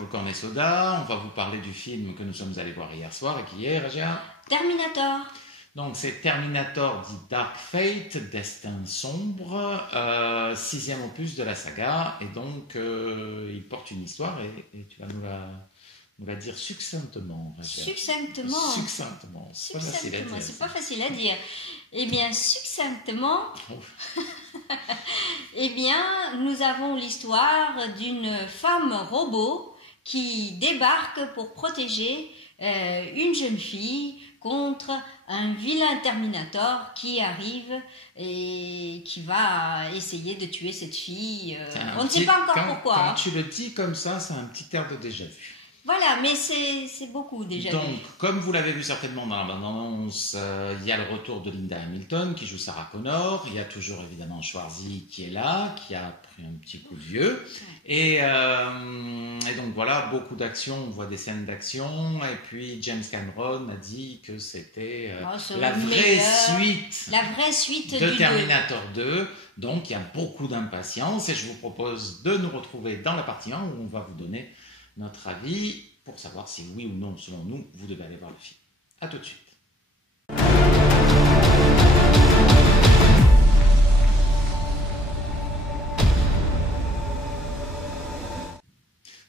le Cornet Soda. On va vous parler du film que nous sommes allés voir hier soir et qui est, Raja? Terminator. Donc c'est Terminator dit Dark Fate, Destin sombre, 6e opus de la saga. Et donc il porte une histoire et tu vas nous la dire succinctement, Raja. Succinctement. Succinctement. C'est pas facile à dire. C'est pas facile à dire. Eh bien, succinctement, eh bien, nous avons l'histoire d'une femme robot qui débarque pour protéger une jeune fille contre un vilain Terminator qui arrive et qui va essayer de tuer cette fille. On ne sait pas encore pourquoi. Quand tu le dis comme ça, c'est un petit air de déjà vu. Voilà, mais c'est beaucoup déjà. Donc, comme vous l'avez vu certainement dans la bande-annonce, il y a le retour de Linda Hamilton qui joue Sarah Connor. Il y a toujours évidemment Schwarzy qui est là, qui a pris un petit coup de vieux. Et donc voilà, beaucoup d'action, on voit des scènes d'action. Et puis James Cameron a dit que c'était la vraie suite de Terminator 2. Donc il y a beaucoup d'impatience et je vous propose de nous retrouver dans la partie 1 où on va vous donner notre avis pour savoir si oui ou non, selon nous, vous devez aller voir le film. A tout de suite.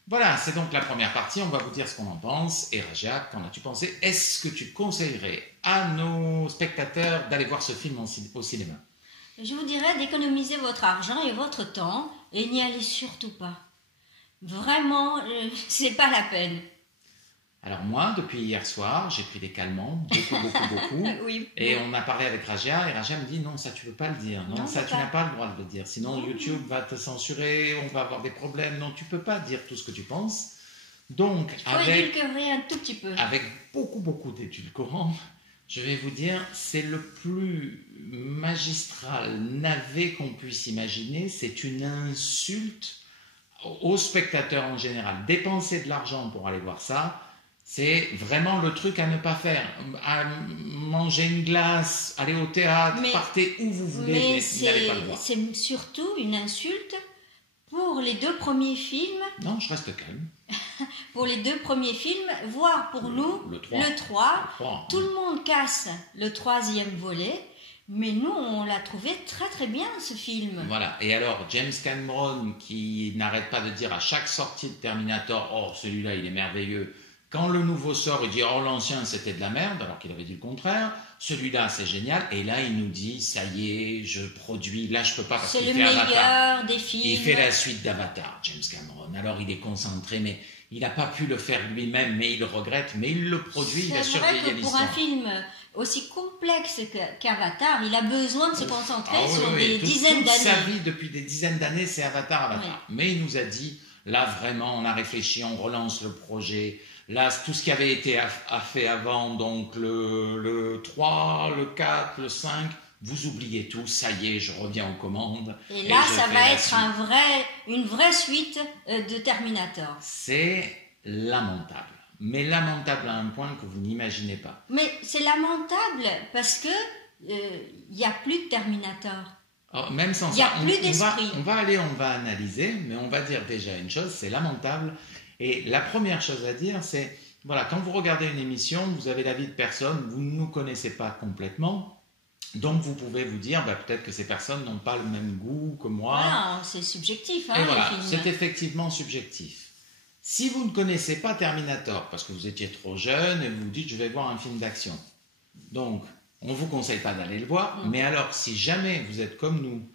Voilà, c'est donc la première partie. On va vous dire ce qu'on en pense. Et Raja, qu'en as-tu pensé? Est-ce que tu conseillerais à nos spectateurs d'aller voir ce film au cinéma? Je vous dirais d'économiser votre argent et votre temps et n'y allez surtout pas. Vraiment, c'est pas la peine. Alors moi, depuis hier soir, j'ai pris des calmants, beaucoup. Oui. Et on a parlé avec Raja, et Raja me dit non, ça tu veux pas le dire, non ça tu n'as pas le droit de le dire, sinon YouTube va te censurer, on va avoir des problèmes, non tu peux pas dire tout ce que tu penses. Donc il faut édulcorer un tout petit peu. Avec beaucoup d'édulcorants, je vais vous dire, c'est le plus magistral navet qu'on puisse imaginer, c'est une insulte aux spectateurs en général. Dépenser de l'argent pour aller voir ça, c'est vraiment le truc à ne pas faire. À manger une glace, aller au théâtre, partez où vous voulez, mais n'allez pas le voir. C'est surtout une insulte pour les 2 premiers films. Non, je reste calme. Pour les 2 premiers films, voire pour nous, le 3. Tout le monde casse le 3e volet. Mais nous, on l'a trouvé très bien, ce film. Voilà. Et alors, James Cameron, qui n'arrête pas de dire à chaque sortie de Terminator, oh, celui-là, il est merveilleux. Quand le nouveau sort, il dit, oh, l'ancien, c'était de la merde, alors qu'il avait dit le contraire. Celui-là, c'est génial. Et là, il nous dit, ça y est, je produis. Là, je peux pas parce qu'il fait Avatar. C'est le meilleur des films. Il fait la suite d'Avatar, James Cameron. Alors, il est concentré, mais il n'a pas pu le faire lui-même, mais il le regrette, mais il le produit, il a surveillé l'histoire. Pour un film aussi complexe qu'Avatar, il a besoin de se concentrer sur des dizaines d'années. Toute sa vie, depuis des dizaines d'années, c'est Avatar. Oui. Mais il nous a dit, là vraiment, on a réfléchi, on relance le projet. Là, tout ce qui avait été fait avant, donc le 3, le 4, le 5, vous oubliez tout, ça y est, je reviens aux commandes. Et là, ça va être une vraie suite de Terminator. C'est lamentable. Mais lamentable à un point que vous n'imaginez pas. Mais c'est lamentable parce que y a plus de Terminator. Alors, même sans il y a plus d'esprit. On va analyser, mais on va dire déjà une chose, c'est lamentable. Et la première chose à dire, c'est, voilà, quand vous regardez une émission, vous avez l'avis de personnes, vous ne nous connaissez pas complètement, donc vous pouvez vous dire, peut-être que ces personnes n'ont pas le même goût que moi. Voilà, c'est subjectif, et voilà, les films. C'est effectivement subjectif. Si vous ne connaissez pas Terminator, parce que vous étiez trop jeune et vous vous dites, je vais voir un film d'action, donc on ne vous conseille pas d'aller le voir, mais alors si jamais vous êtes comme nous,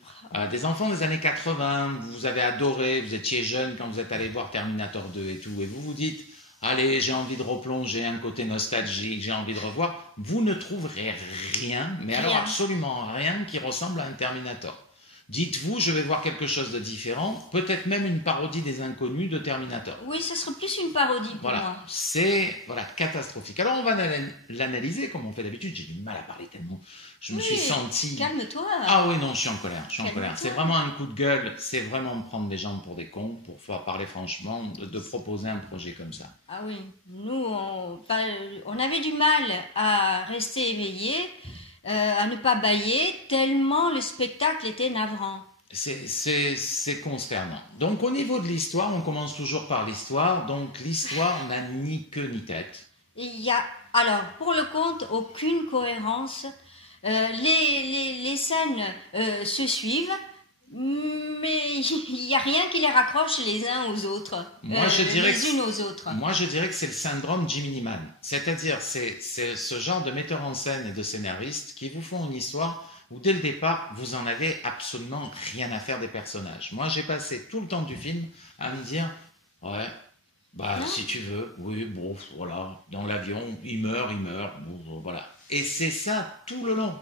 des enfants des années 80, vous avez adoré, vous étiez jeune quand vous êtes allé voir Terminator 2 et tout, et vous vous dites, allez, j'ai envie de replonger un côté nostalgique, j'ai envie de revoir, vous ne trouverez rien, mais alors absolument rien qui ressemble à un Terminator. Dites-vous, je vais voir quelque chose de différent, peut-être même une parodie des Inconnus de Terminator. Oui, ce serait plus une parodie pour moi. C'est catastrophique. Alors on va l'analyser comme on fait d'habitude. J'ai du mal à parler tellement je me suis senti... Calme-toi. Ah oui, non, je suis en colère. C'est vraiment un coup de gueule. C'est vraiment prendre des gens pour des cons, pour pouvoir parler franchement, de proposer un projet comme ça. Ah oui, nous, on avait du mal à rester éveillés, à ne pas bâiller, tellement le spectacle était navrant. C'est consternant. Donc au niveau de l'histoire, on commence toujours par l'histoire. Donc l'histoire n'a ni queue ni tête. Il y a, alors, pour le conte, aucune cohérence. Les scènes se suivent, mais il n'y a rien qui les raccroche les uns aux autres, les unes aux autres. Moi, je dirais que c'est le syndrome Jimmy Neeman. C'est-à-dire, c'est ce genre de metteur en scène et de scénariste qui vous font une histoire où, dès le départ, vous en avez absolument rien à faire des personnages. Moi, j'ai passé tout le temps du film à me dire, ouais, bah, si tu veux, oui, bon, voilà, dans l'avion, il meurt, bon, voilà. Et c'est ça tout le long.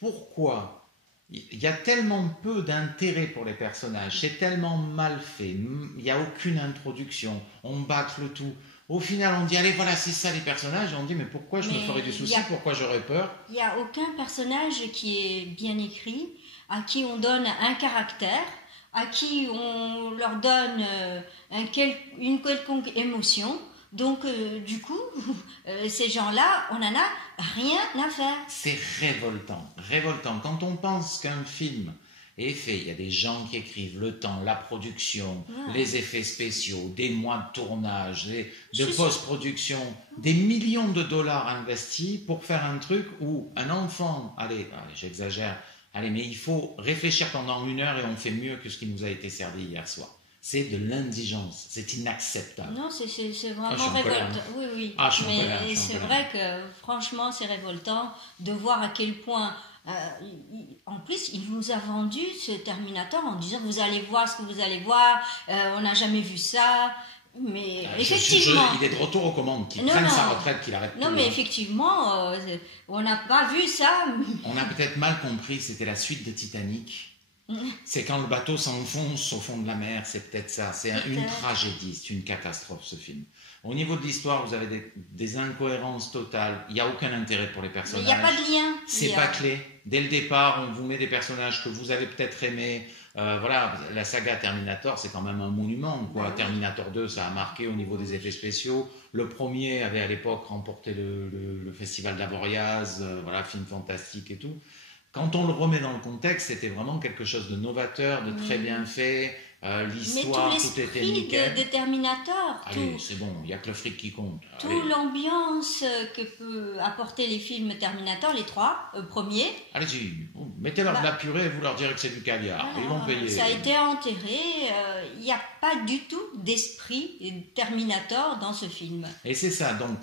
Pourquoi ? Il y a tellement peu d'intérêt pour les personnages, c'est tellement mal fait, il n'y a aucune introduction, on bâcle le tout. Au final, on dit, allez, voilà, c'est ça les personnages, et on dit, mais pourquoi je me ferais du souci, pourquoi j'aurais peur ? Il n'y a aucun personnage qui est bien écrit, à qui on donne un caractère, à qui on leur donne une quelconque émotion. Donc, du coup, ces gens-là, on n'en a rien à faire. C'est révoltant, révoltant. Quand on pense qu'un film est fait, il y a des gens qui écrivent le temps, la production, les effets spéciaux, des mois de tournage, de post-production, des millions de dollars investis pour faire un truc où un enfant, allez j'exagère, mais il faut réfléchir pendant 1 heure et on fait mieux que ce qui nous a été servi hier soir. C'est de l'indigence, c'est inacceptable. Non, c'est vraiment révoltant. Oui. Mais c'est vrai que franchement, c'est révoltant de voir à quel point. En plus, il nous a vendu ce Terminator en disant vous allez voir ce que vous allez voir, on n'a jamais vu ça. Mais effectivement, il est de retour aux commandes, qu'il prenne sa retraite, qu'il arrête. Non, mais effectivement, on n'a pas vu ça. On a peut-être mal compris, c'était la suite de Titanic. C'est quand le bateau s'enfonce au fond de la mer, c'est peut-être ça. C'est une tragédie, c'est une catastrophe ce film. Au niveau de l'histoire, vous avez des incohérences totales. Il n'y a aucun intérêt pour les personnages. Il n'y a pas de lien. C'est bâclé. Dès le départ, on vous met des personnages que vous avez peut-être aimés. Voilà, la saga Terminator, c'est quand même un monument, quoi. Terminator 2, ça a marqué au niveau des effets spéciaux. Le premier avait à l'époque remporté le festival d'Avoriaz, voilà, film fantastique et tout. Quand on le remet dans le contexte, c'était vraiment quelque chose de novateur, de très bien fait. L'histoire, tout était nickel. Mais tout l'esprit de Terminator. Allez, c'est bon, il n'y a que le fric qui compte. Toute l'ambiance que peut apporter les films Terminator, les 3 premiers. Allez-y, mettez-leur de la purée et vous leur direz que c'est du caviar. Ils vont payer. Ça a été enterré. Il n'y a pas du tout d'esprit Terminator dans ce film. Et c'est ça. Donc,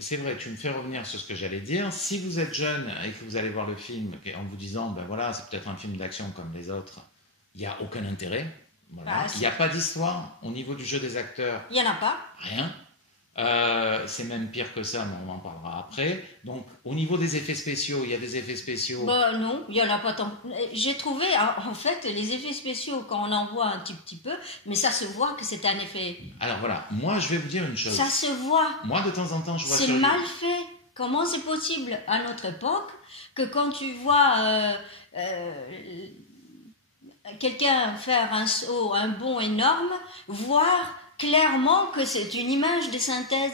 c'est vrai, tu me fais revenir sur ce que j'allais dire. Si vous êtes jeune et que vous allez voir le film en vous disant, ben voilà, c'est peut-être un film d'action comme les autres, il n'y a aucun intérêt. Voilà. Il n'y a pas d'histoire. Au niveau du jeu des acteurs, il n'y en a pas. Rien. C'est même pire que ça, mais on en parlera après. Donc, au niveau des effets spéciaux, il y a des effets spéciaux. Non, il n'y en a pas tant. J'ai trouvé, en fait, les effets spéciaux, quand on en voit un petit peu, mais ça se voit que c'est un effet. Alors voilà, moi je vais vous dire une chose. Ça se voit. Moi, de temps en temps, je vois c'est mal fait. Comment c'est possible à notre époque que quand tu vois quelqu'un faire un saut, un bond énorme, voir clairement que c'est une image de synthèse.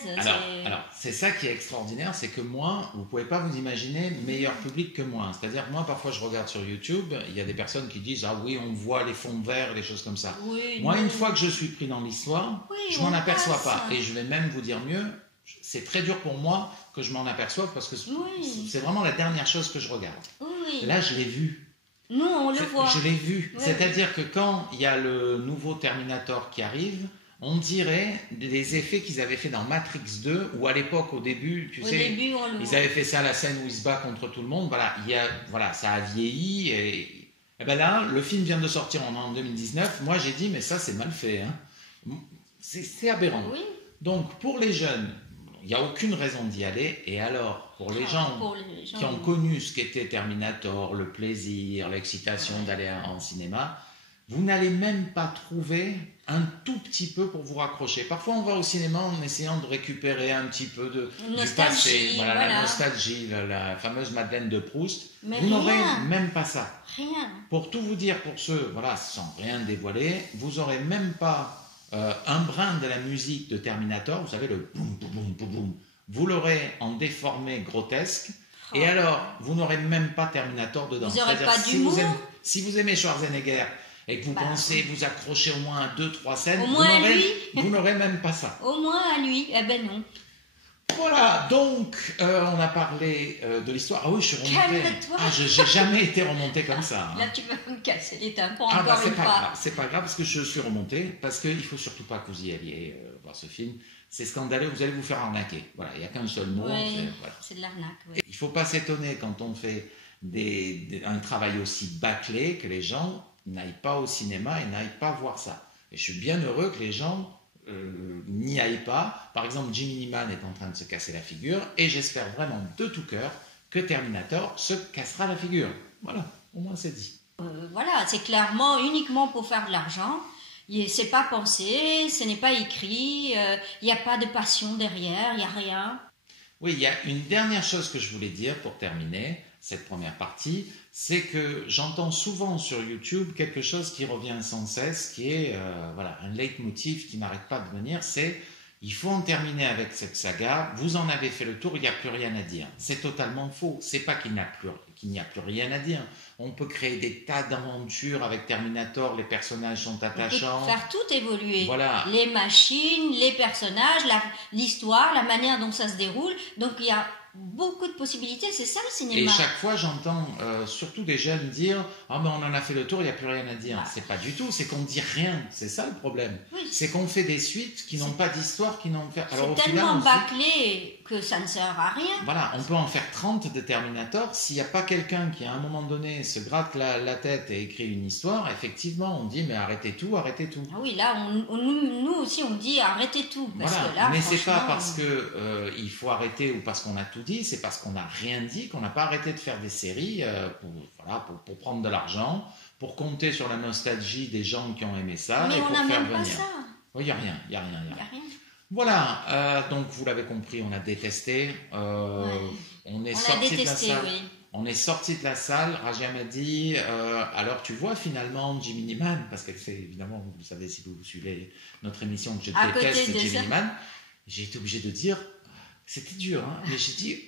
Alors, c'est ça qui est extraordinaire, c'est que moi, vous ne pouvez pas vous imaginer meilleur public que moi. C'est-à-dire que moi, parfois, je regarde sur YouTube, il y a des personnes qui disent « Ah oui, on voit les fonds verts, les choses comme ça. Oui, » Moi, une fois que je suis pris dans l'histoire, je ne m'en aperçois pas. Et je vais même vous dire mieux, c'est très dur pour moi que je m'en aperçoive parce que c'est vraiment la dernière chose que je regarde. Oui. Là, je l'ai vu. Nous, on le voit. Je l'ai vu. C'est-à-dire que quand il y a le nouveau Terminator qui arrive, on dirait des effets qu'ils avaient fait dans Matrix 2, où à l'époque, au début, tu sais, ils avaient fait ça, la scène où il se bat contre tout le monde. Voilà, ça a vieilli. Et ben là, le film vient de sortir en 2019. Moi, j'ai dit, mais ça, c'est mal fait. Hein. C'est aberrant. Oui. Donc, pour les jeunes, il n'y a aucune raison d'y aller. Et alors, pour les gens qui ont connu ce qu'était Terminator, le plaisir, l'excitation d'aller en cinéma, vous n'allez même pas trouver un tout petit peu pour vous raccrocher. Parfois, on va au cinéma en essayant de récupérer un petit peu du passé. La nostalgie, la fameuse Madeleine de Proust. Mais vous n'aurez même pas ça. Rien. Pour tout vous dire, pour ceux, sans rien dévoiler, vous n'aurez même pas un brin de la musique de Terminator. Vous savez, le boum, boum, boum, boum, boum. Vous l'aurez en déformé grotesque. Et alors, vous n'aurez même pas Terminator dedans. Vous n'aurez pas d'humour. Si vous aimez Schwarzenegger et que vous pensez vous accrocher au moins à 2-3 scènes, vous n'aurez même pas ça. Au moins à lui, eh ben non. Voilà, donc on a parlé de l'histoire. Ah oui, je suis remonté. Calme-toi. Ah, j'ai jamais été remonté comme ça. Hein. Là, tu vas me casser les tympans Ah, encore une fois. C'est pas grave parce que je suis remonté, parce qu'il faut surtout pas que vous y alliez voir ce film. C'est scandaleux, vous allez vous faire arnaquer. Voilà, il n'y a qu'un seul mot. Ouais, voilà. c'est de l'arnaque. Ouais. Il ne faut pas s'étonner quand on fait un travail aussi bâclé que les gens n'aillent pas au cinéma et n'aillent pas voir ça. Et je suis bien heureux que les gens n'y aillent pas. Par exemple, Jimmy Neeman est en train de se casser la figure et j'espère vraiment de tout cœur que Terminator se cassera la figure. Voilà, au moins c'est dit. Voilà, c'est clairement uniquement pour faire de l'argent. C'est pas pensé, ce n'est pas écrit, il n'y a pas de passion derrière, il n'y a rien. Oui, il y a une dernière chose que je voulais dire pour terminer cette première partie, c'est que j'entends souvent sur YouTube quelque chose qui revient sans cesse, qui est voilà, un leitmotiv qui n'arrête pas de venir, c'est il faut en terminer avec cette saga, vous en avez fait le tour, il n'y a plus rien à dire. C'est totalement faux, c'est pas qu'il n'y a plus rien à dire. On peut créer des tas d'aventures avec Terminator, les personnages sont attachants. On peut faire tout évoluer. Voilà. Les machines, les personnages, l'histoire, la manière dont ça se déroule. Donc il y a beaucoup de possibilités, c'est ça le cinéma. Et chaque fois j'entends surtout des jeunes dire « Ah ben on en a fait le tour, il n'y a plus rien à dire Ah. ». C'est pas du tout, c'est qu'on dit rien, c'est ça le problème. Oui. C'est qu'on fait des suites qui n'ont pas d'histoire, qui n'ont fait... Alors, c'est tellement bâclé que ça ne sert à rien. Voilà, on peut en faire 30 de Terminator, s'il n'y a pas quelqu'un qui à un moment donné se gratte la tête et écrit une histoire, effectivement on dit mais arrêtez tout. Ah oui, là nous aussi on dit arrêtez tout. Parce Voilà, que là, mais c'est pas parce que il faut arrêter ou parce qu'on a tout dit, c'est parce qu'on n'a rien dit, qu'on n'a pas arrêté de faire des séries pour prendre de l'argent, pour compter sur la nostalgie des gens qui ont aimé ça. Mais et on pour n'a faire même pas venir. ça. Il n'y a rien. Il y a rien. Voilà, donc vous l'avez compris, on a détesté. On est sorti de la salle. Oui. On est sorti de la salle. Raja m'a dit alors tu vois finalement Jimmy Neeman, parce que c'est évidemment, vous savez si vous suivez notre émission, que je déteste Jimmy Neeman. J'ai été obligé de dire c'était dur, hein, mais j'ai dit.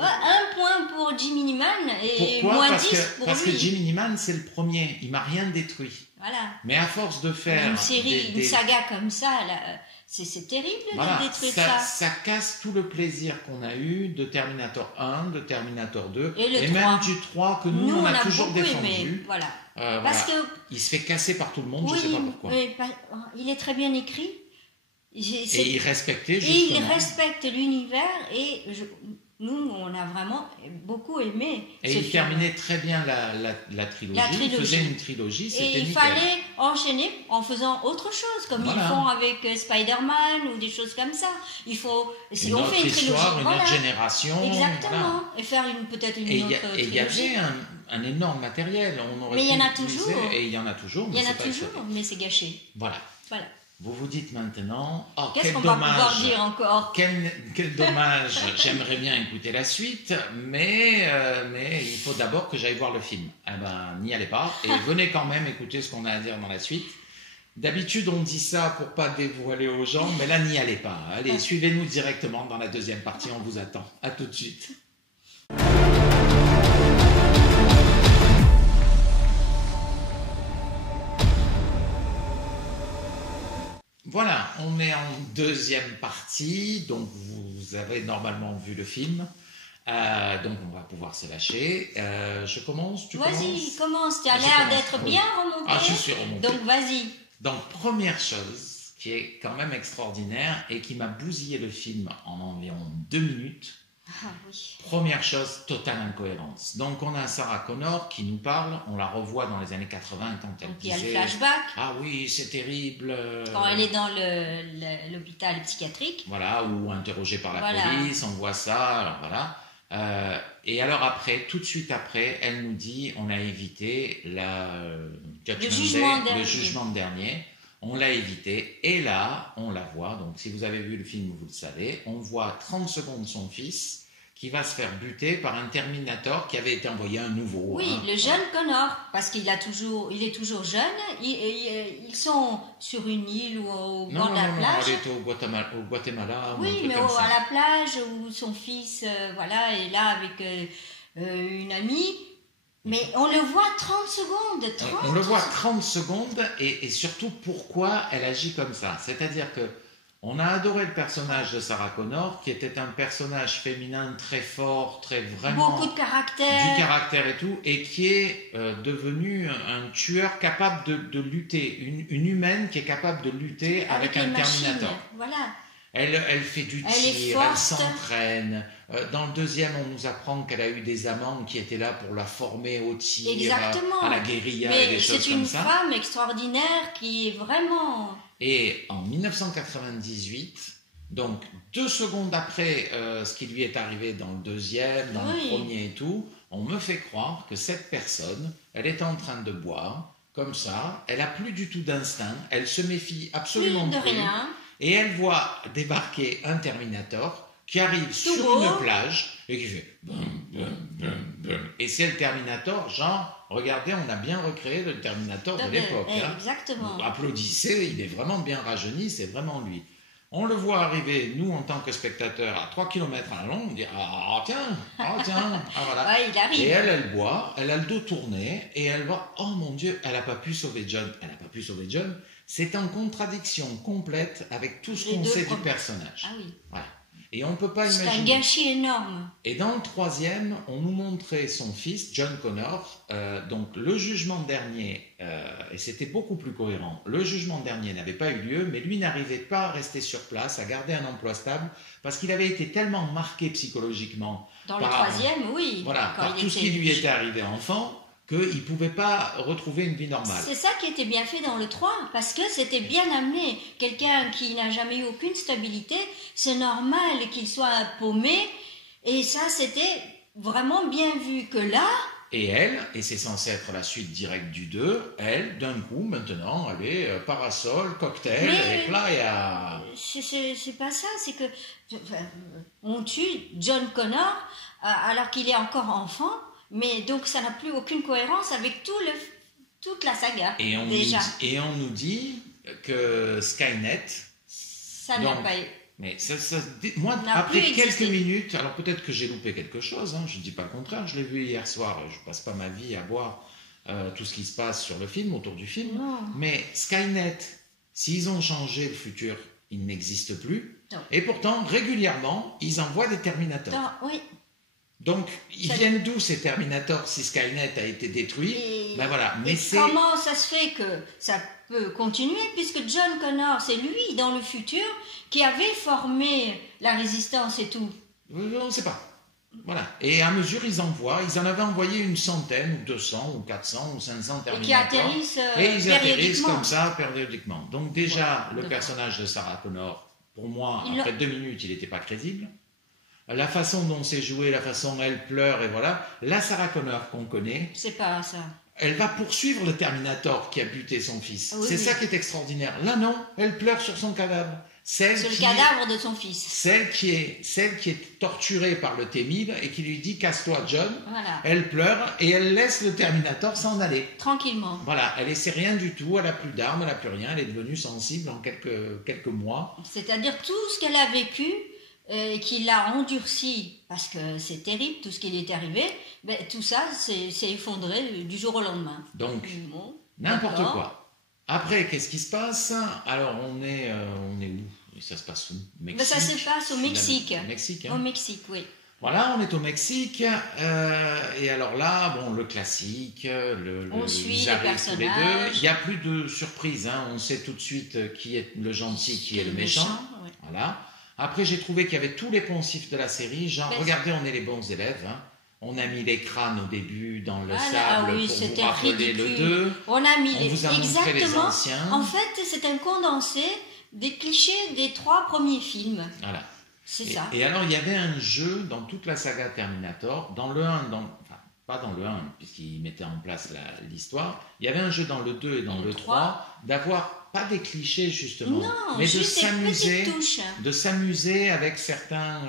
Un point pour Jimmy Neeman et pourquoi? moins 10 pour parce lui. que Jimmy Neeman c'est le premier, il m'a rien détruit. Voilà. Mais à force de faire une série, une saga comme ça, c'est terrible de détruire ça. Ça casse tout le plaisir qu'on a eu de Terminator 1, de Terminator 2 et même du 3 que nous on a toujours défendu. Aimé. Voilà. Parce que il se fait casser par tout le monde, je ne sais pas pourquoi. Oui, il est très bien écrit. Et il respectait justement. Et il respecte l'univers et nous, on a vraiment beaucoup aimé. Et il terminait très bien la trilogie. Il faisait une trilogie, c'était nickel. Et il fallait enchaîner en faisant autre chose, comme ils font avec Spider-Man ou des choses comme ça. Il faut... Une autre histoire, une autre génération. Exactement. Voilà. Et faire peut-être une autre trilogie. Et il y avait un énorme matériel. Mais il y en a toujours. Et il y en a toujours. Il y en a toujours, mais c'est gâché. Voilà. Vous vous dites maintenant, qu'est-ce qu'on va pouvoir dire encore? Quel dommage, j'aimerais bien écouter la suite, mais il faut d'abord que j'aille voir le film. Eh ben, n'y allez pas, et venez quand même écouter ce qu'on a à dire dans la suite. D'habitude, on dit ça pour pas dévoiler aux gens, mais là, n'y allez pas. Allez, suivez-nous directement dans la deuxième partie, on vous attend. À tout de suite. Voilà, on est en deuxième partie, donc vous avez normalement vu le film, donc on va pouvoir se lâcher. Je commence, tu commences? Vas-y, commence, tu as l'air d'être bien remonté. Ah, je suis remonté. Donc vas-y. Donc première chose qui est quand même extraordinaire et qui m'a bousillé le film en environ 2 minutes. Ah, oui. Première chose, totale incohérence. Donc on a Sarah Connor qui nous parle, on la revoit dans les années 80 quand elle disait... Il y a le flashback. Ah oui, c'est terrible. Quand elle est dans l'hôpital psychiatrique. Voilà, ou interrogée par la police, on voit ça, alors voilà. Et alors après, tout de suite après, elle nous dit, on a évité le jugement dernier. On l'a évité, et là, on la voit, donc si vous avez vu le film, vous le savez, on voit 30 secondes son fils qui va se faire buter par un Terminator qui avait été envoyé un nouveau. Oui, le jeune Connor, parce qu'il est toujours jeune, ils sont sur une île ou au bord de la plage. Non, elle est au Guatemala. Oui, mais à la plage où son fils est là avec une amie. Mais on le voit 30 secondes, 30 On le voit 30 secondes et surtout pourquoi elle agit comme ça. C'est-à-dire que on a adoré le personnage de Sarah Connor, qui était un personnage féminin très fort, très vraiment beaucoup de caractère, du caractère et tout, et qui est devenu un tueur capable de lutter, une humaine qui est capable de lutter avec un Terminator. Voilà. Elle fait du tir, elle s'entraîne. Dans le deuxième, on nous apprend qu'elle a eu des amants qui étaient là pour la former au tir, à la guérilla et des choses comme ça. Mais c'est une femme extraordinaire qui est vraiment... Et en 1998, donc 2 secondes après ce qui lui est arrivé dans le deuxième, dans le premier et tout, on me fait croire que cette personne, elle est en train de boire, comme ça, elle n'a plus du tout d'instinct, elle se méfie absolument plus de rien. Et elle voit débarquer un Terminator qui arrive sur une plage et qui fait boum, boum, boum, boum. Et c'est le Terminator, genre, regardez, on a bien recréé le Terminator de l'époque. Exactement. Hein. Applaudissez, il est vraiment bien rajeuni, c'est vraiment lui. On le voit arriver, nous, en tant que spectateurs, à 3 km à la longue, on dit ah tiens, voilà. Ouais, il arrive. Et elle boit, elle a le dos tourné, et elle voit, oh mon Dieu, elle n'a pas pu sauver John. Elle n'a pas pu sauver John. C'est en contradiction complète avec tout ce qu'on sait du personnage. Ah oui. Voilà. Et on ne peut pas imaginer. C'est un gâchis énorme. Et dans le troisième, on nous montrait son fils, John Connor. Donc le jugement dernier, et c'était beaucoup plus cohérent, le jugement dernier n'avait pas eu lieu, mais lui n'arrivait pas à rester sur place, à garder un emploi stable, parce qu'il avait été tellement marqué psychologiquement. Dans le troisième, oui. Voilà, par tout ce qui lui était arrivé enfant, qu'il ne pouvait pas retrouver une vie normale. C'est ça qui était bien fait dans le 3, parce que c'était bien amené. Quelqu'un qui n'a jamais eu aucune stabilité, c'est normal qu'il soit paumé, et ça, c'était vraiment bien vu que là... Et elle, et c'est censé être la suite directe du 2, elle, d'un coup, maintenant, elle est parasol, cocktail, et playa. C'est pas ça, c'est que... on tue John Connor alors qu'il est encore enfant, mais donc ça n'a plus aucune cohérence avec toute la saga, et on nous dit que Skynet... Ça n'a pas eu... Mais moi, après quelques minutes, alors peut-être que j'ai loupé quelque chose, hein, je ne dis pas le contraire, je l'ai vu hier soir, je ne passe pas ma vie à voir tout ce qui se passe sur le film, autour du film, mais Skynet, s'ils ont changé le futur, il n'existe plus, et pourtant, régulièrement, ils envoient des Terminators. Oui. Donc, ils viennent d'où ces Terminators si Skynet a été détruit? Ben voilà. Mais comment ça se fait que ça peut continuer, puisque John Connor, c'est lui, dans le futur, qui avait formé la résistance et tout? On ne sait pas. Voilà. Et à mesure, ils en avaient envoyé une centaine, ou 200, ou 400, ou 500 Terminators. Et ils atterrissent comme ça, périodiquement. Donc déjà, le personnage de Sarah Connor, pour moi, après 2 minutes, il n'était pas crédible. La façon dont c'est joué, la façon dont elle pleure, et voilà. La Sarah Connor qu'on connaît... C'est pas ça. Elle va poursuivre le Terminator qui a buté son fils. C'est ça qui est extraordinaire. Là, non, elle pleure sur son cadavre. Sur le cadavre de son fils. Celle qui est torturée par le T-1000 et qui lui dit « Casse-toi, John ». Voilà. Elle pleure et elle laisse le Terminator s'en aller. Tranquillement. Voilà, elle essaie rien du tout, elle n'a plus d'armes, elle n'a plus rien, elle est devenue sensible en quelques mois. C'est-à-dire tout ce qu'elle a vécu... qui l'a endurci, parce que c'est terrible tout ce qui lui est arrivé, mais tout ça s'est effondré du jour au lendemain. Donc, n'importe quoi. Après, qu'est-ce qui se passe? Alors, on est où? Ça se passe où? Mexique. Ça se passe au Mexique. Mexique, hein. Au Mexique, oui. Voilà, on est au Mexique, et alors là, bon, le classique, on suit les personnages. Les deux. Il n'y a plus de surprise, hein. On sait tout de suite qui est le gentil, qui est le méchant. Oui. Voilà. Après, j'ai trouvé qu'il y avait tous les poncifs de la série, genre, regardez, on est les bons élèves, hein. On a mis les crânes au début dans le sable pour vous rappeler le 2. On a mis vous a montré les anciens. En fait, c'est un condensé des clichés des 3 premiers films. Voilà. C'est ça. Et alors, il y avait un jeu dans toute la saga Terminator, dans le 1, pas dans le 1, puisqu'il mettait en place l'histoire, il y avait un jeu dans le 2 et dans le 3, d'avoir pas des clichés justement, mais de s'amuser avec certains...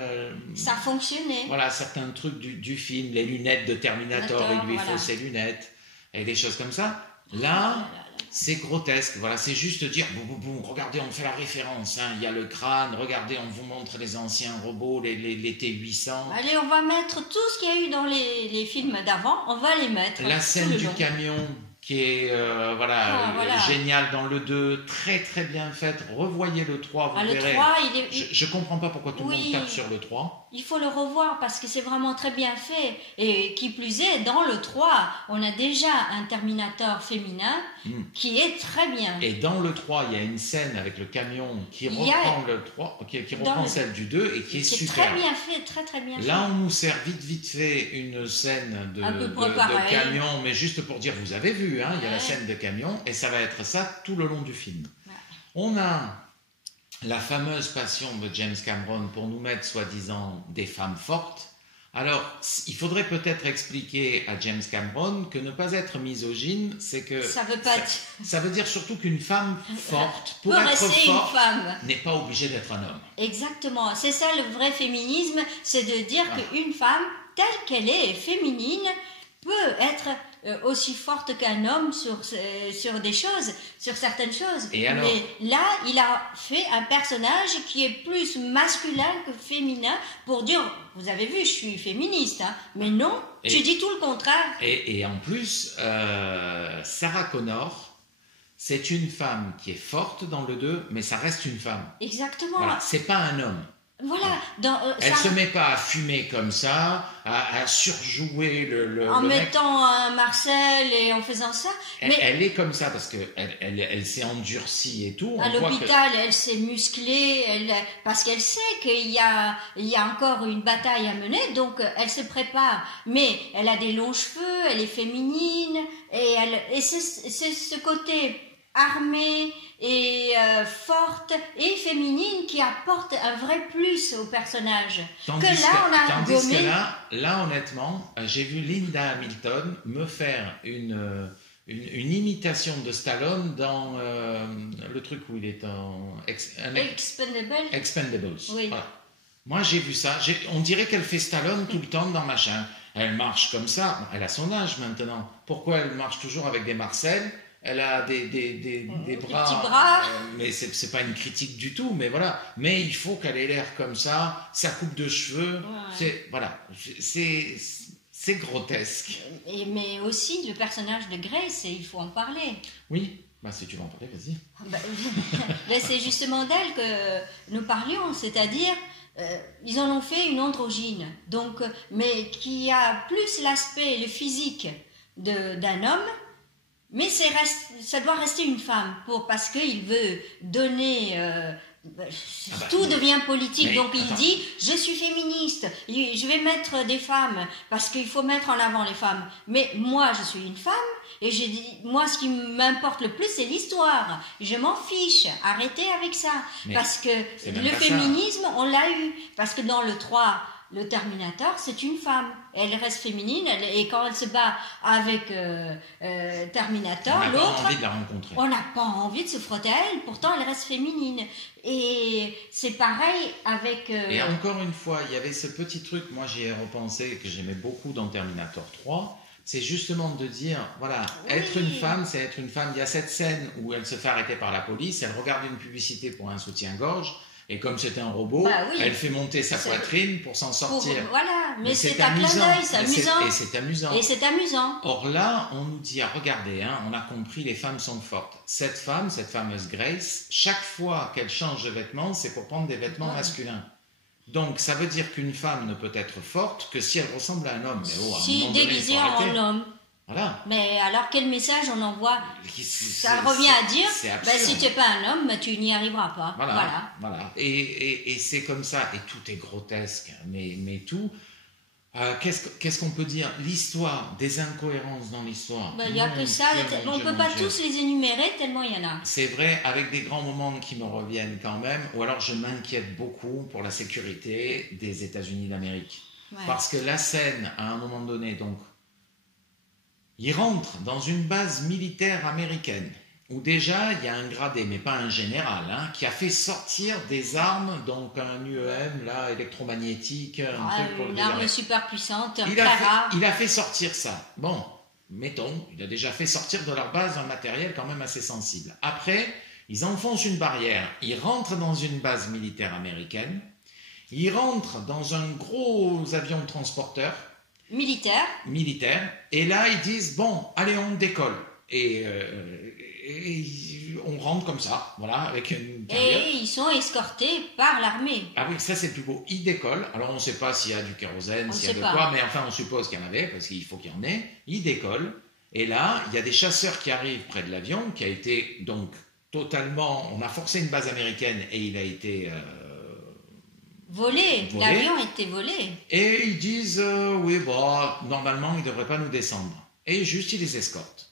ça fonctionnait. Voilà, certains trucs du film, les lunettes de Terminator, il lui faut ses lunettes, et des choses comme ça. Là, c'est grotesque. Voilà, c'est juste dire, regardez, on fait la référence. Hein, il y a le crâne. Regardez, on vous montre les anciens robots, les T800. Allez, on va mettre tout ce qu'il y a eu dans les films d'avant. On va les mettre. La scène du camion qui est voilà. Géniale dans le 2, très très bien faite. Revoyez le 3, vous verrez. Le 3, je comprends pas pourquoi tout le monde tape sur le 3. Il faut le revoir parce que c'est vraiment très bien fait. Et qui plus est, dans le 3, on a déjà un Terminator féminin qui est très bien. Et dans le 3, il y a une scène avec le camion qui reprend le 3, qui reprend celle du 2 et qui est super. Très bien fait, très très bien fait. Là, on nous sert vite fait une scène de camion, mais juste pour dire, vous avez vu, hein, il y a la scène de camion, et ça va être ça tout le long du film. Ouais. On a la fameuse passion de James Cameron pour nous mettre, soi-disant, des femmes fortes. Alors, il faudrait peut-être expliquer à James Cameron que ne pas être misogyne, c'est que... Ça veut dire surtout qu'une femme forte, pour être forte, n'est pas obligée d'être un homme. Exactement. C'est ça le vrai féminisme, c'est de dire qu'une femme, telle qu'elle est féminine, peut être aussi forte qu'un homme sur des choses, sur certaines choses. Et alors, mais là, il a fait un personnage qui est plus masculin que féminin pour dire, vous avez vu, je suis féministe, hein, mais non, tu dis tout le contraire. Et en plus, Sarah Connor, c'est une femme qui est forte dans le 2, mais ça reste une femme. Exactement. Voilà, c'est pas un homme. Voilà. Elle se met pas à fumer comme ça, à surjouer en mettant un Marcel et en faisant ça. Elle est comme ça parce que elle s'est endurcie et tout. À l'hôpital, elle s'est musclée, parce qu'elle sait qu'il y a encore une bataille à mener, donc elle se prépare. Mais elle a des longs cheveux, elle est féminine, et c'est ce côté armée et forte et féminine qui apporte un vrai plus au personnage. Tandis que là, honnêtement, j'ai vu Linda Hamilton me faire une imitation de Stallone dans le truc où il est en Expendables. Oui. Voilà. Moi, j'ai vu ça. On dirait qu'elle fait Stallone tout le temps dans machin. Elle marche comme ça. Bon, elle a son âge maintenant. Pourquoi elle marche toujours avec des Marcel? Elle a des bras, petits bras. Mais c'est pas une critique du tout, mais voilà. Mais il faut qu'elle ait l'air comme ça, sa coupe de cheveux, c'est grotesque. Mais aussi le personnage de Grace, il faut en parler. Oui, si tu veux en parler, vas-y. C'est justement d'elle que nous parlions, c'est-à-dire ils en ont fait une androgyne, donc, mais qui a plus l'aspect, le physique d'un homme. Mais ça doit rester une femme, parce qu'il veut donner... tout devient politique, donc il dit « je suis féministe, je vais mettre des femmes, parce qu'il faut mettre en avant les femmes. Mais moi, je suis une femme, et je dis, moi, ce qui m'importe le plus, c'est l'histoire. Je m'en fiche, arrêtez avec ça. Parce que le féminisme, on l'a eu. Parce que dans le 3... Le Terminator, c'est une femme. Elle reste féminine, et quand elle se bat avec Terminator, l'autre, on n'a pas envie de la rencontrer. On n'a pas envie de se frotter à elle, pourtant elle reste féminine. Et c'est pareil avec... Et encore une fois, il y avait ce petit truc, moi j'y ai repensé, que j'aimais beaucoup dans Terminator 3, c'est justement de dire, voilà, être une femme, c'est être une femme. Il y a cette scène où elle se fait arrêter par la police, elle regarde une publicité pour un soutien-gorge, et comme c'est un robot, elle fait monter sa poitrine pour s'en sortir. Voilà, mais c'est un clin d'œil, c'est amusant. Et c'est amusant. Or là, on nous dit, regardez, hein, on a compris, les femmes sont fortes. Cette fameuse Grace, chaque fois qu'elle change de vêtements, c'est pour prendre des vêtements masculins. Donc, ça veut dire qu'une femme ne peut être forte que si elle ressemble à un homme. Mais si déguisée en homme. Voilà. Mais alors quel message on envoie? Ça revient à dire, si tu n'es pas un homme, tu n'y arriveras pas. Voilà. Et c'est comme ça, et tout est grotesque, mais tout. Qu'est-ce qu'on peut dire? L'histoire, des incohérences dans l'histoire. Il n'y a que ça, on ne peut pas tous les énumérer tellement il y en a. C'est vrai, avec des grands moments qui me reviennent quand même, ou alors je m'inquiète beaucoup pour la sécurité des États-Unis d'Amérique. Parce que la scène, à un moment donné, donc, il rentre dans une base militaire américaine où déjà il y a un gradé, mais pas un général, hein, qui a fait sortir des armes, donc un UEM là, électromagnétique, une arme super puissante, il a fait sortir ça. Bon, mettons, il a déjà fait sortir de leur base un matériel quand même assez sensible. Après, ils enfoncent une barrière, ils rentrent dans une base militaire américaine, ils rentrent dans un gros avion transporteur militaire, et là ils disent bon, allez, on décolle. Et on rentre comme ça, voilà, avec une carrière. Et ils sont escortés par l'armée. Ah oui, ça c'est le plus beau. Ils décollent. Alors on ne sait pas s'il y a du kérosène, s'il y a de quoi, mais enfin on suppose qu'il y en avait, parce qu'il faut qu'il y en ait. Ils décollent. Et là, il y a des chasseurs qui arrivent près de l'avion, qui a été donc totalement... On a forcé une base américaine et il a été... Volé. L'avion a été volé. Et ils disent, oui, bon, normalement, ils ne devraient pas nous descendre. Et juste, ils les escortent.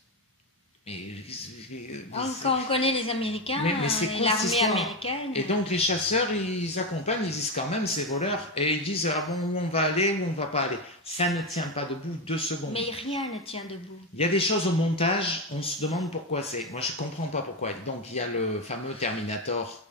Quand on connaît les Américains mais c'est et l'armée américaine. Et donc les chasseurs, ils accompagnent, ils disent quand même, ces voleurs, et ils disent, ah bon, où on va aller, où on ne va pas aller. Ça ne tient pas debout 2 secondes. Mais rien ne tient debout. Il y a des choses au montage, on se demande pourquoi c'est. Moi, je ne comprends pas pourquoi. Donc, il y a le fameux Terminator.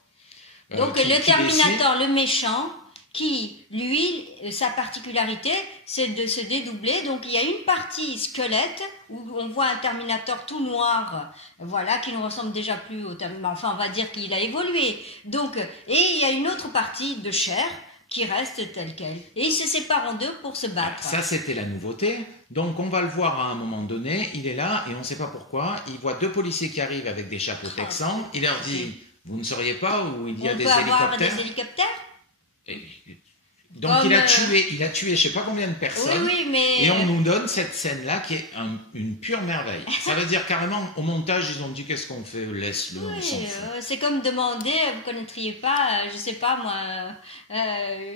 Donc, le Terminator, le méchant, qui, lui, sa particularité, c'est de se dédoubler. Donc, il y a une partie squelette, où on voit un Terminator tout noir, voilà, qui ne ressemble déjà plus au Terminator. Enfin, on va dire qu'il a évolué. Donc, et il y a une autre partie de chair, qui reste telle qu'elle. Et ils se séparent en 2 pour se battre. Ça, c'était la nouveauté. Donc, on va le voir à un moment donné. Il est là et on ne sait pas pourquoi. Il voit 2 policiers qui arrivent avec des chapeaux texans. Il leur dit, vous ne sauriez pas où il y a des hélicoptères. On peut avoir des hélicoptères. Donc, il a tué je ne sais pas combien de personnes. Oui, mais... Et on nous donne cette scène-là qui est une pure merveille. Ça veut dire carrément, au montage, ils ont dit, qu'est-ce qu'on fait? Laisse-le, on s'en fout. C'est comme demander, vous ne connaîtriez pas, je ne sais pas moi,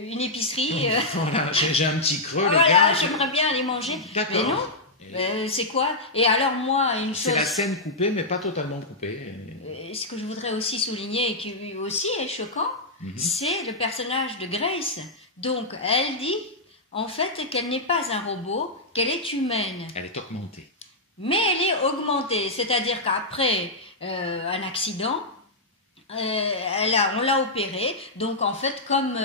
une épicerie. Voilà, j'ai un petit creux, voilà, les gars. J'aimerais bien aller manger. D'accord. Mais non. C'est quoi? Et alors moi, une chose... C'est la scène coupée, mais pas totalement coupée. Ce que je voudrais aussi souligner, et qui lui aussi est choquant, c'est le personnage de Grace. Donc, elle dit, en fait, qu'elle n'est pas un robot, qu'elle est humaine. Elle est augmentée. Mais elle est augmentée, c'est-à-dire qu'après un accident, on l'a opérée. Donc, en fait, comme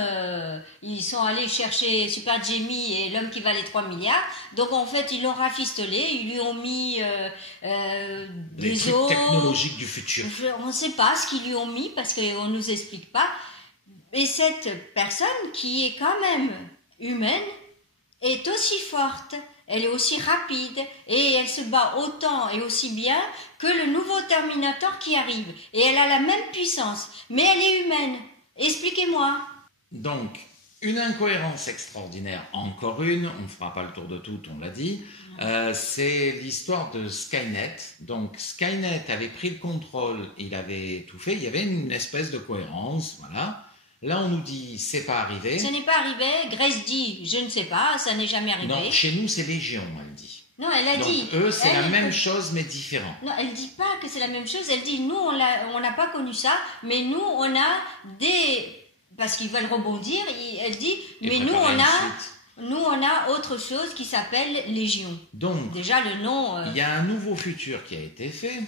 ils sont allés chercher Super Jamie et l'homme qui valait 3 milliards, donc en fait, ils l'ont rafistolé, ils lui ont mis des des trucs os technologiques du futur. On ne sait pas ce qu'ils lui ont mis parce qu'on ne nous explique pas. Et cette personne qui est quand même humaine est aussi forte, elle est aussi rapide et elle se bat autant et aussi bien que le nouveau Terminator qui arrive. Et elle a la même puissance, mais elle est humaine. Expliquez-moi. Donc, une incohérence extraordinaire, encore une, on ne fera pas le tour de tout, on l'a dit, c'est l'histoire de Skynet. Donc, Skynet avait pris le contrôle, il avait tout fait, il y avait une espèce de cohérence, voilà. Là, on nous dit, c'est pas arrivé. Ce n'est pas arrivé. Grace dit, je ne sais pas, ça n'est jamais arrivé. Non, chez nous, c'est Légion, elle dit. Non, elle a donc, dit. Eux, c'est la même chose, mais différent. Non, elle dit pas que c'est la même chose. Elle dit, nous, on n'a pas connu ça, mais nous, on a des... Parce qu'ils veulent rebondir, elle dit, mais nous, on a autre chose qui s'appelle Légion. Donc, déjà, le nom... Il y a un nouveau futur qui a été fait.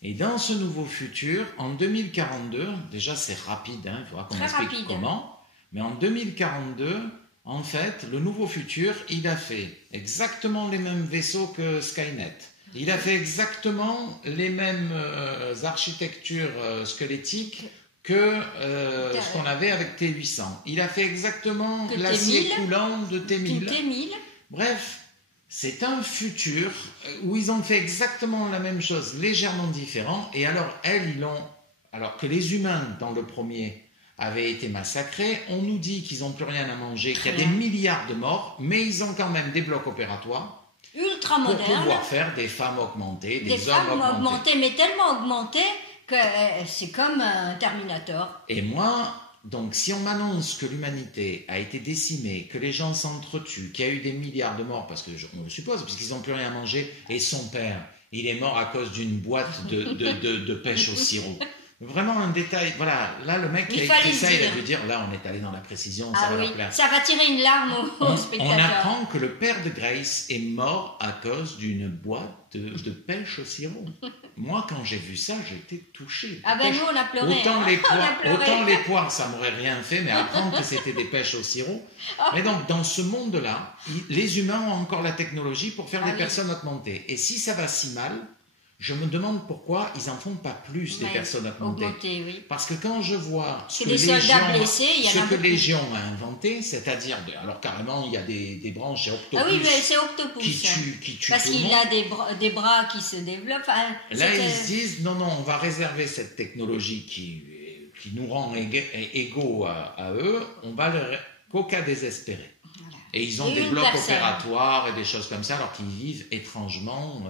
Et dans ce nouveau futur, en 2042, déjà c'est rapide, il faudra qu'on explique comment, mais en 2042, en fait, le nouveau futur, il a fait exactement les mêmes vaisseaux que Skynet. Il a fait exactement les mêmes architectures squelettiques que ce qu'on avait avec T800. Il a fait exactement l'acier coulant de T1000. Bref, c'est un futur où ils ont fait exactement la même chose, légèrement différent. Et alors, alors que les humains, dans le premier, avaient été massacrés, on nous dit qu'ils n'ont plus rien à manger, qu'il y a des milliards de morts, mais ils ont quand même des blocs opératoires ultra modernes pour pouvoir faire des femmes augmentées, des hommes augmentés. Mais tellement augmentés que c'est comme un Terminator. Et moi... Donc, si on m'annonce que l'humanité a été décimée, que les gens s'entretuent, qu'il y a eu des milliards de morts, parce on le suppose, puisqu'ils n'ont plus rien à manger, et son père, il est mort à cause d'une boîte de pêche au sirop. Vraiment un détail. Voilà, là, le mec qui a écrit ça, il a dû dire, là, on est allé dans la précision, ça va leur plaire. Ça va tirer une larme au spectateur. On apprend que le père de Grace est mort à cause d'une boîte de pêche au sirop. Moi, quand j'ai vu ça, j'étais touché. Ah ben nous, on a pleuré. Autant les poires, ça m'aurait rien fait, mais apprendre que c'était des pêches au sirop. Mais donc, dans ce monde-là, les humains ont encore la technologie pour faire des personnes augmentées. Et si ça va si mal, je me demande pourquoi ils n'en font pas plus des personnes augmentées. Oui. Parce que quand je vois ce que Légion a inventé, c'est-à-dire, alors carrément, il y a des branches chez Octopus. Ah oui, mais c'est Octopus. Qui tue parce tout le monde. qu'il a des bras qui se développent. Là, ils se disent, non, on va réserver cette technologie qui nous rend égaux à eux, on va qu'au cas désespéré. Et ils ont des blocs opératoires et des choses comme ça, alors qu'ils vivent étrangement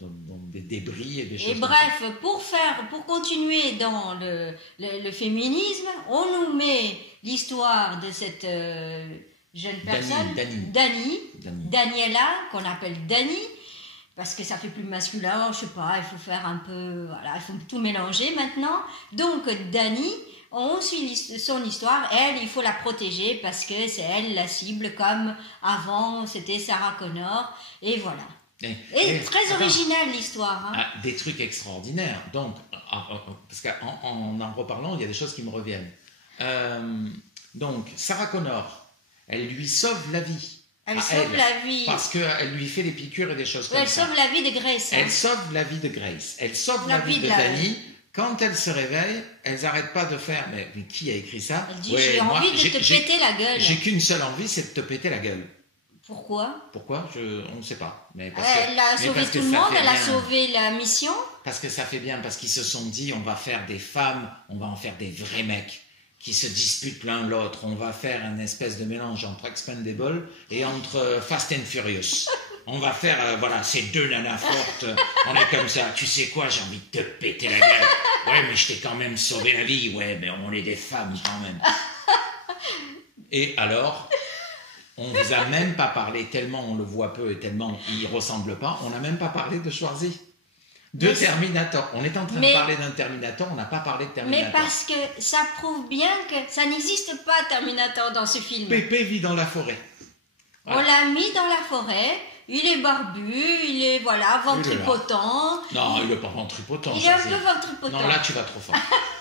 dans des débris et des choses comme ça. Et bref, pour continuer dans le féminisme, on nous met l'histoire de cette jeune personne, Daniela, qu'on appelle Dani, parce que ça fait plus masculin, je sais pas, il faut faire un peu, voilà, il faut tout mélanger maintenant. Donc Dani, on suit son histoire, elle, il faut la protéger parce que c'est elle la cible, comme avant c'était Sarah Connor, et voilà. Et très originale l'histoire. Hein. Des trucs extraordinaires. Donc, parce qu'en reparlant, il y a des choses qui me reviennent. Donc, Sarah Connor, elle lui sauve la vie. Elle sauve la vie. Parce qu'elle lui fait des piqûres et des choses comme ça. Elle sauve la vie de Grace. Elle sauve la vie de Grace. Elle sauve la vie de Dani. Quand elles se réveillent, elles n'arrêtent pas de faire. Mais qui a écrit ça? Elle dit, j'ai envie de te péter la gueule. J'ai qu'une seule envie, c'est de te péter la gueule. Pourquoi? On ne sait pas. Mais elle a sauvé tout le monde, elle a sauvé la mission. Parce que ça fait bien, parce qu'ils se sont dit, on va faire des femmes, on va en faire des vrais mecs qui se disputent l'un l'autre. On va faire une espèce de mélange entre Expendable et entre Fast and Furious. On va faire, ces deux nanas fortes, on est comme ça. Tu sais quoi, j'ai envie de te péter la gueule. Ouais, mais je t'ai quand même sauvé la vie. Ouais, mais on est des femmes quand même. Et alors, on vous a même pas parlé, tellement on le voit peu et tellement il ressemble pas, on n'a même pas parlé de Schwarzy. Terminator. On est en train de parler d'un Terminator, on n'a pas parlé de Terminator. Mais parce que ça prouve bien que ça n'existe pas, Terminator, dans ce film. Pépé vit dans la forêt. Voilà. On l'a mis dans la forêt, il est barbu, il est, ventripotent. Non, il n'est pas ventripotent. Il est un peu ventripotent. Non, là, tu vas trop fort.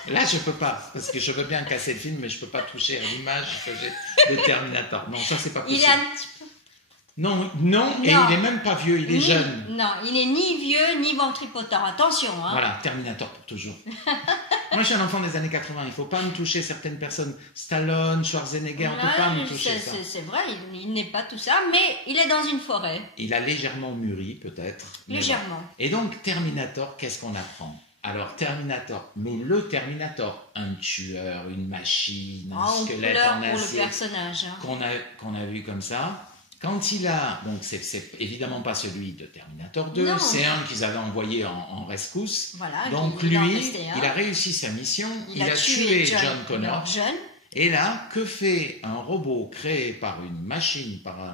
Là, je peux pas, parce que je veux bien casser le film, mais je peux pas toucher à l'image que j'ai de Terminator. Non, ça, c'est pas possible. Il est un petit peu... Non, et il n'est même pas vieux, il est jeune. Non, il est ni vieux, ni ventripotent. Attention, hein. Voilà, Terminator pour toujours. Moi, je suis un enfant des années 80, il ne faut pas me toucher certaines personnes. Stallone, Schwarzenegger, on ne peut pas me toucher ça. C'est vrai, il n'est pas tout ça, mais il est dans une forêt. Il a légèrement mûri, peut-être. Légèrement. Et donc, Terminator, qu'est-ce qu'on apprend? Alors, Terminator, mais le Terminator, un tueur, une machine, un squelette en acier. Pour le personnage. Hein. Qu'on a vu comme ça. Quand il a, donc c'est évidemment pas celui de Terminator 2, c'est un qu'ils avaient envoyé en rescousse. Voilà, donc lui, il a réussi sa mission, il a tué John Connor. Et là, que fait un robot créé par une machine, par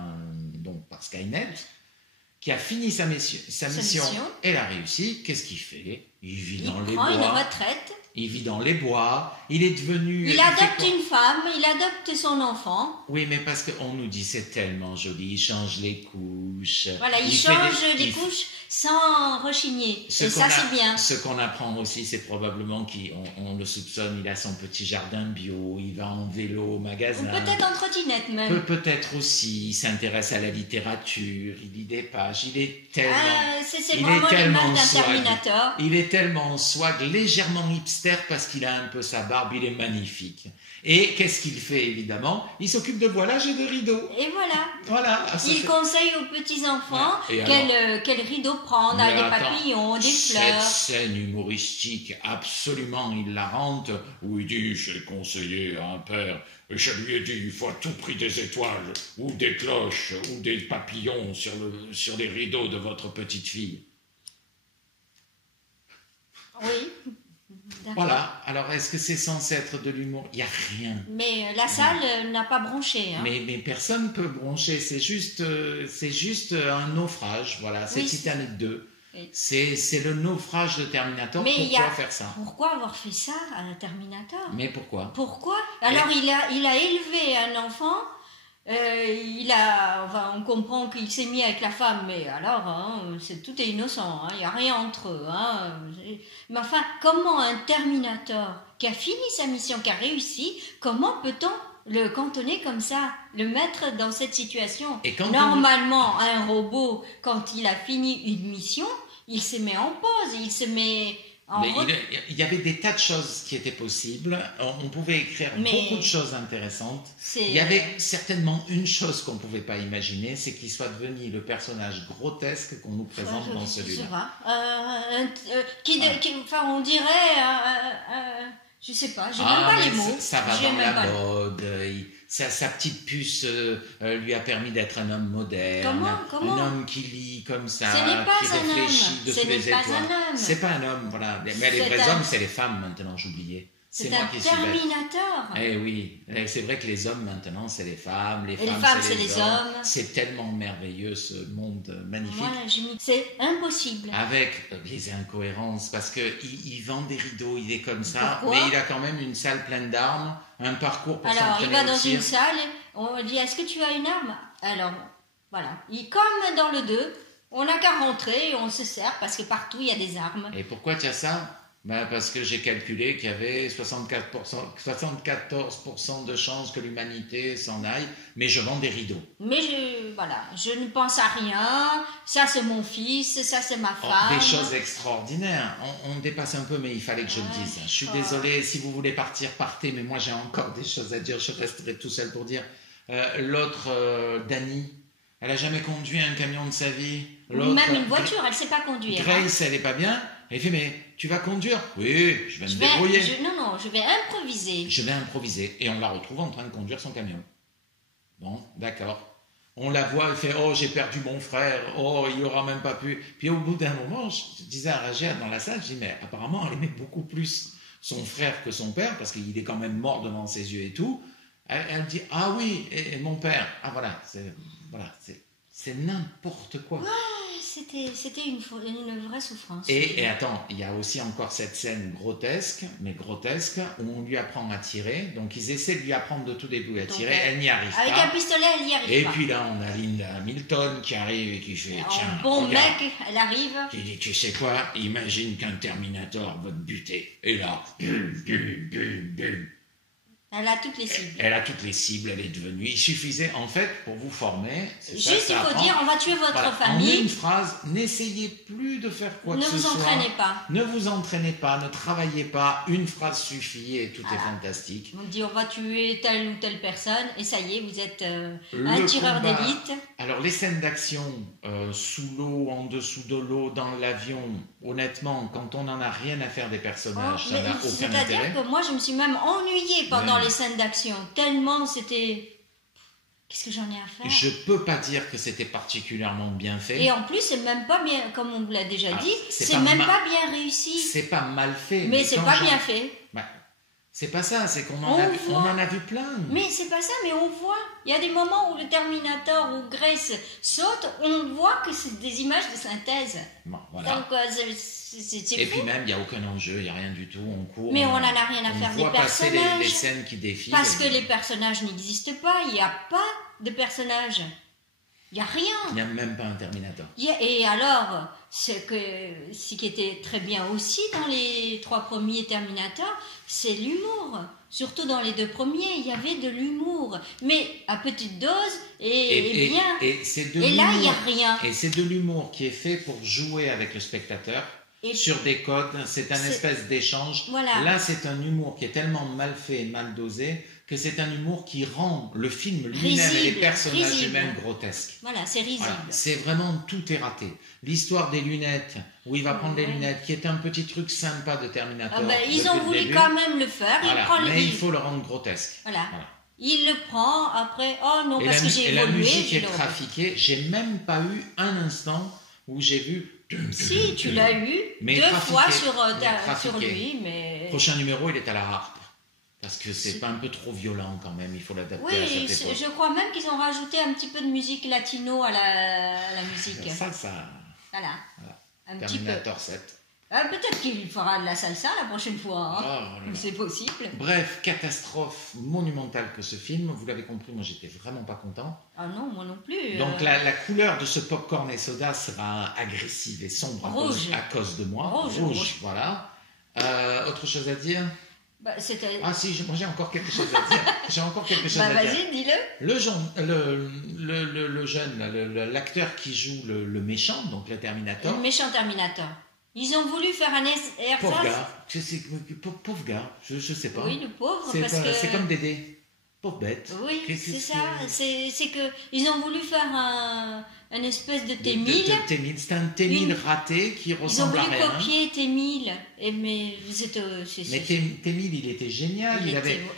Skynet, qui a fini sa mission, elle a réussi, qu'est-ce qu'il fait? Il vit dans les bois. Il prend une retraite. Il vit dans les bois, il est devenu... Il adopte une femme, il adopte son enfant. Oui, mais parce qu'on nous dit c'est tellement joli, il change les couches. Voilà, il change les couches sans rechigner. Et ça, c'est bien. Ce qu'on apprend aussi, c'est probablement qu'on le soupçonne, il a son petit jardin bio, il va en vélo au magasin. Ou peut-être en trottinette même. Peut-être aussi, il s'intéresse à la littérature, il lit des pages, il est tellement... c'est vraiment l'image d'un Terminator. Il est tellement swag, légèrement hipster, parce qu'il a un peu sa barbe, il est magnifique. Et qu'est-ce qu'il fait, évidemment? Il s'occupe de voilage et de rideaux. Et voilà. Il conseille aux petits-enfants quel rideau prendre, des papillons, des fleurs. Cette scène humoristique, absolument hilarante, où il dit, j'ai conseillé à un père, et je lui ai dit, il faut à tout prix des étoiles, ou des cloches, ou des papillons sur les rideaux de votre petite fille. Oui. D'accord. Voilà, alors est-ce que c'est censé être de l'humour? Il n'y a rien. Mais la salle n'a pas bronché. Hein. Mais personne ne peut broncher, c'est juste un naufrage, voilà, c'est Titanic 2. Oui. C'est le naufrage de Terminator. Mais pourquoi faire ça? Pourquoi avoir fait ça à Terminator? Mais pourquoi? Pourquoi? Alors il a élevé un enfant. On comprend qu'il s'est mis avec la femme, mais alors, hein, tout est innocent, hein, il n'y a rien entre eux. Hein, mais enfin, comment un Terminator qui a fini sa mission, qui a réussi, comment peut-on le cantonner comme ça, le mettre dans cette situation? Normalement, un robot, quand il a fini une mission, il se met en pause, il se met... Il y avait des tas de choses qui étaient possibles. On pouvait écrire beaucoup de choses intéressantes. Il y avait certainement une chose qu'on ne pouvait pas imaginer, c'est qu'il soit devenu le personnage grotesque qu'on nous présente dans celui-là. On dirait... je sais pas, j'ai même pas les mots. Ça va dans la mode. Sa petite puce lui a permis d'être un homme moderne. Comment? Un homme qui lit comme ça, Ce n'est pas qui un réfléchit homme. dessus les étoiles. C'est pas un homme, voilà. Mais les vrais hommes, c'est les femmes maintenant, j'oubliais. C'est un Terminator. Eh oui, c'est vrai que les hommes maintenant, c'est les femmes, les femmes c'est les hommes. C'est tellement merveilleux ce monde magnifique. C'est impossible. Avec les incohérences, parce qu'il vend des rideaux, il est comme ça, Pourquoi? mais il a quand même une salle pleine d'armes, un parcours pour s'entraîner. Alors, il va dans une salle, on dit, est-ce que tu as une arme? Alors, voilà, comme dans le 2, on n'a qu'à rentrer et on se sert, parce que partout, il y a des armes. Et pourquoi tu as ça? Parce que j'ai calculé qu'il y avait 74% de chances que l'humanité s'en aille, mais je vends des rideaux. Mais je ne pense à rien, ça c'est mon fils, ça c'est ma femme. Des choses extraordinaires, on dépasse un peu, mais il fallait que je le dise. Je suis désolé, si vous voulez partir, partez, mais moi j'ai encore des choses à dire, je resterai tout seul pour dire. L'autre, Dani, elle n'a jamais conduit un camion de sa vie. Même une voiture, elle ne sait pas conduire. Grace, elle n'est pas bien. Elle fait, mais tu vas conduire? Oui, je vais me débrouiller. Je vais improviser. Je vais improviser. Et on la retrouve en train de conduire son camion. Bon, d'accord. On la voit, elle fait, oh, j'ai perdu mon frère, oh, il n'aura même pas pu. Puis au bout d'un moment, je disais à Rachel dans la salle, je dis, mais apparemment, elle aimait beaucoup plus son frère que son père, parce qu'il est quand même mort devant ses yeux et tout. Elle dit, ah oui, et mon père. Ah voilà, c'est n'importe quoi. C'était une vraie souffrance. Et attends, il y a aussi encore cette scène grotesque, où on lui apprend à tirer. Donc ils essaient de lui apprendre de tout début à tirer. Elle n'y arrive pas. Avec un pistolet, elle n'y arrive pas. Et puis là, on a Linda Hamilton qui arrive et qui fait, tiens, bon regarde. mec, elle arrive. Qui dit, tu sais quoi, imagine qu'un Terminator va te buter. Et là, elle a toutes les cibles. Elle a toutes les cibles, elle est devenue. Il suffisait, en fait, pour vous former. Juste, il faut dire, on va tuer votre famille. En une phrase, n'essayez plus de faire quoi que ce soit. Ne vous entraînez pas. Ne vous entraînez pas, ne travaillez pas. Une phrase suffit et tout est fantastique. On dit, on va tuer telle ou telle personne, et ça y est, vous êtes un tireur d'élite. Alors, les scènes d'action sous l'eau, en dessous de l'eau, dans l'avion, honnêtement, quand on n'en a rien à faire des personnages, ça n'a aucun intérêt. C'est-à-dire que moi, je me suis même ennuyée pendant les scènes d'action, tellement c'était... Qu'est-ce que j'en ai à faire? Je peux pas dire que c'était particulièrement bien fait. Et en plus, c'est même pas bien, comme on vous l'a déjà dit, c'est même pas bien réussi. C'est pas mal fait. Mais c'est pas bien fait. C'est pas ça, c'est qu'on en a vu plein. Mais c'est pas ça, mais on voit. Il y a des moments où le Terminator ou Grace saute, on voit que c'est des images de synthèse. Bon, voilà. Donc c'est et fou. puis même, il n'y a aucun enjeu, il n'y a rien du tout, on court. Mais on n'en a rien à faire des personnages. On voit passer les scènes qui défilent. Parce que les personnages n'existent pas, il n'y a pas de personnages. Il n'y a rien. Il n'y a même pas un Terminator. Et alors, ce qui était très bien aussi dans les 3 premiers Terminators, c'est l'humour. Surtout dans les 2 premiers, il y avait de l'humour. Mais à petite dose et bien. Et là, il n'y a rien. Et c'est de l'humour qui est fait pour jouer avec le spectateur. Sur des codes, c'est un espèce d'échange. Voilà. Là, c'est un humour qui est tellement mal fait et mal dosé que c'est un humour qui rend le film lui-même et les personnages eux-mêmes grotesques. Voilà, c'est risible. Voilà. C'est vraiment, tout est raté. L'histoire des lunettes, où il va prendre les lunettes, qui est un petit truc sympa de Terminator. Ils ont voulu quand même le faire. Mais il faut le rendre grotesque. Voilà. Il le prend, après, oh non, parce que j'ai évolué. Et la musique est trafiquée. J'ai même pas eu un instant où j'ai vu... Si, tu l'as eu 2 fois sur lui, mais... Prochain numéro, il est à la harpe. Parce que c'est pas un peu trop violent quand même, il faut l'adapter à cette époque. Je crois même qu'ils ont rajouté un petit peu de musique latino à la musique. Salsa. Voilà. Un petit peu. Terminator 7. Peut-être qu'il fera de la salsa la prochaine fois. Hein. Oh là là. C'est possible. Bref, catastrophe monumentale que ce film. Vous l'avez compris, moi j'étais vraiment pas content. Ah non, moi non plus. Donc la couleur de ce popcorn et soda sera agressive et sombre à cause de moi. Rouge. Voilà. Autre chose à dire? Ah si, moi j'ai encore quelque chose à dire. J'ai encore quelque chose à dire. Vas-y, dis-le. Le jeune, l'acteur qui joue le méchant, donc le Terminator. Le méchant Terminator. Ils ont voulu faire un ersatz. Pauvre gars, je sais pas. Oui, le pauvre, c'est comme Dédé. Pauvre bête. Oui, c'est ça. C'est que ils ont voulu faire un espèce de T-1000. C'est un T-1000 raté qui ressemble à rien. Ils ont voulu copier T-1000. Mais T-1000, il était génial.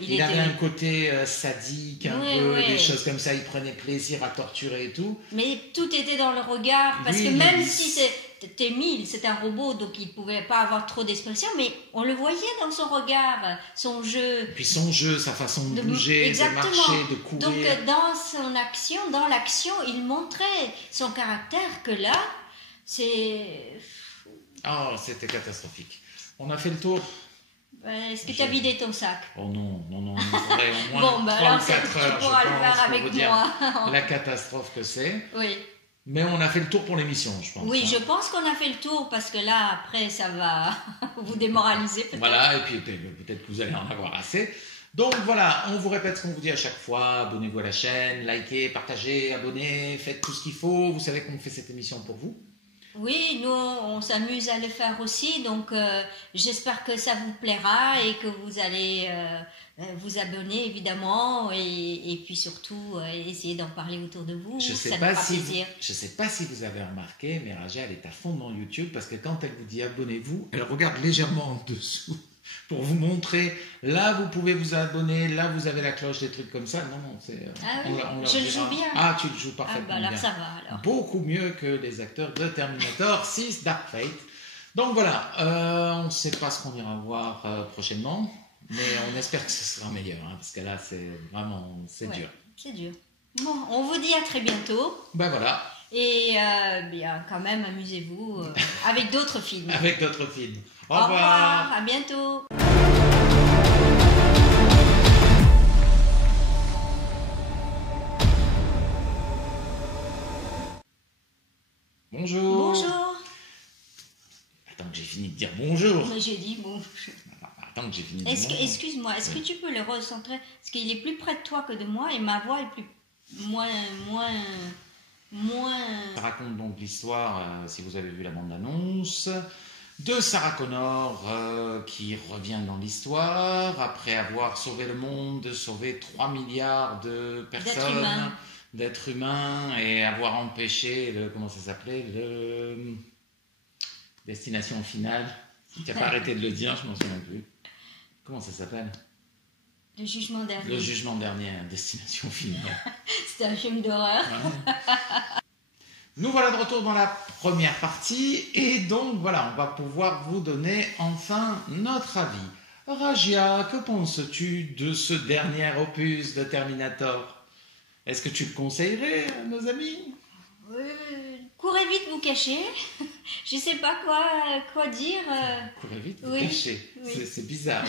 Il avait un côté sadique, des choses comme ça. Il prenait plaisir à torturer et tout. Mais tout était dans le regard. Parce que même si T-1000, c'est un robot, donc il ne pouvait pas avoir trop d'expression, mais on le voyait dans son regard, son jeu. Puis son jeu, sa façon de bouger, de marcher, de courir. Donc dans l'action, il montrait son caractère que là, c'est... Oh, c'était catastrophique. On a fait le tour. Est-ce que tu as vidé ton sac? Oh non, il faudrait au moins 3 ou 4 heures, tu pourras le faire avec moi. La catastrophe que c'est. Oui. Mais on a fait le tour pour l'émission, je pense. Oui, je pense qu'on a fait le tour parce que là, après, ça va vous démoraliser peut-être. Voilà, et puis peut-être que vous allez en avoir assez. Donc voilà, on vous répète ce qu'on vous dit à chaque fois. Abonnez-vous à la chaîne, likez, partagez, abonnez, faites tout ce qu'il faut. Vous savez qu'on fait cette émission pour vous. Oui, nous, on s'amuse à le faire aussi. Donc, j'espère que ça vous plaira et que vous allez vous abonner, évidemment. Et puis surtout, essayer d'en parler autour de vous. Je ne sais pas si vous avez remarqué, mais Raja, elle est à fond dans YouTube parce que quand elle vous dit abonnez-vous, elle regarde légèrement en dessous pour vous montrer. Là, vous pouvez vous abonner. Là, vous avez la cloche, des trucs comme ça. Non, c'est... je le joue bien. Ah, tu le joues parfaitement alors bien. ça va, alors. Beaucoup mieux que les acteurs de Terminator 6 Dark Fate. Donc voilà, on ne sait pas ce qu'on ira voir prochainement, mais on espère que ce sera meilleur, hein, parce que là, c'est dur. C'est dur. Bon, on vous dit à très bientôt. Ben voilà. Et bien, quand même, amusez-vous avec d'autres films. Avec d'autres films. Au revoir. Au revoir, à bientôt. Bonjour. Bonjour. Attends que j'ai fini de dire bonjour. Mais j'ai dit bonjour. Attends que j'ai fini de dire bonjour. Excuse-moi, est-ce que tu peux le recentrer? Parce qu'il est plus près de toi que de moi et ma voix est moins... Ça raconte donc l'histoire, si vous avez vu la bande-annonce, de Sarah Connor qui revient dans l'histoire après avoir sauvé le monde, sauvé 3 milliards de personnes, d'êtres humains, et avoir empêché comment ça s'appelait, le Destination Finale. Si tu n'as pas arrêté de le dire, je m'en souviens plus. Comment ça s'appelle? Le Jugement Dernier. Le Jugement Dernier, Destination Finale. C'est un film d'horreur. Ouais. Nous voilà de retour dans la première partie et donc voilà, on va pouvoir vous donner enfin notre avis. Rajia, que penses-tu de ce dernier opus de Terminator? Est-ce que tu le conseillerais à nos amis? Courez vite vous cacher. Je ne sais pas quoi dire. Courez vite vous cacher. Oui. C'est bizarre.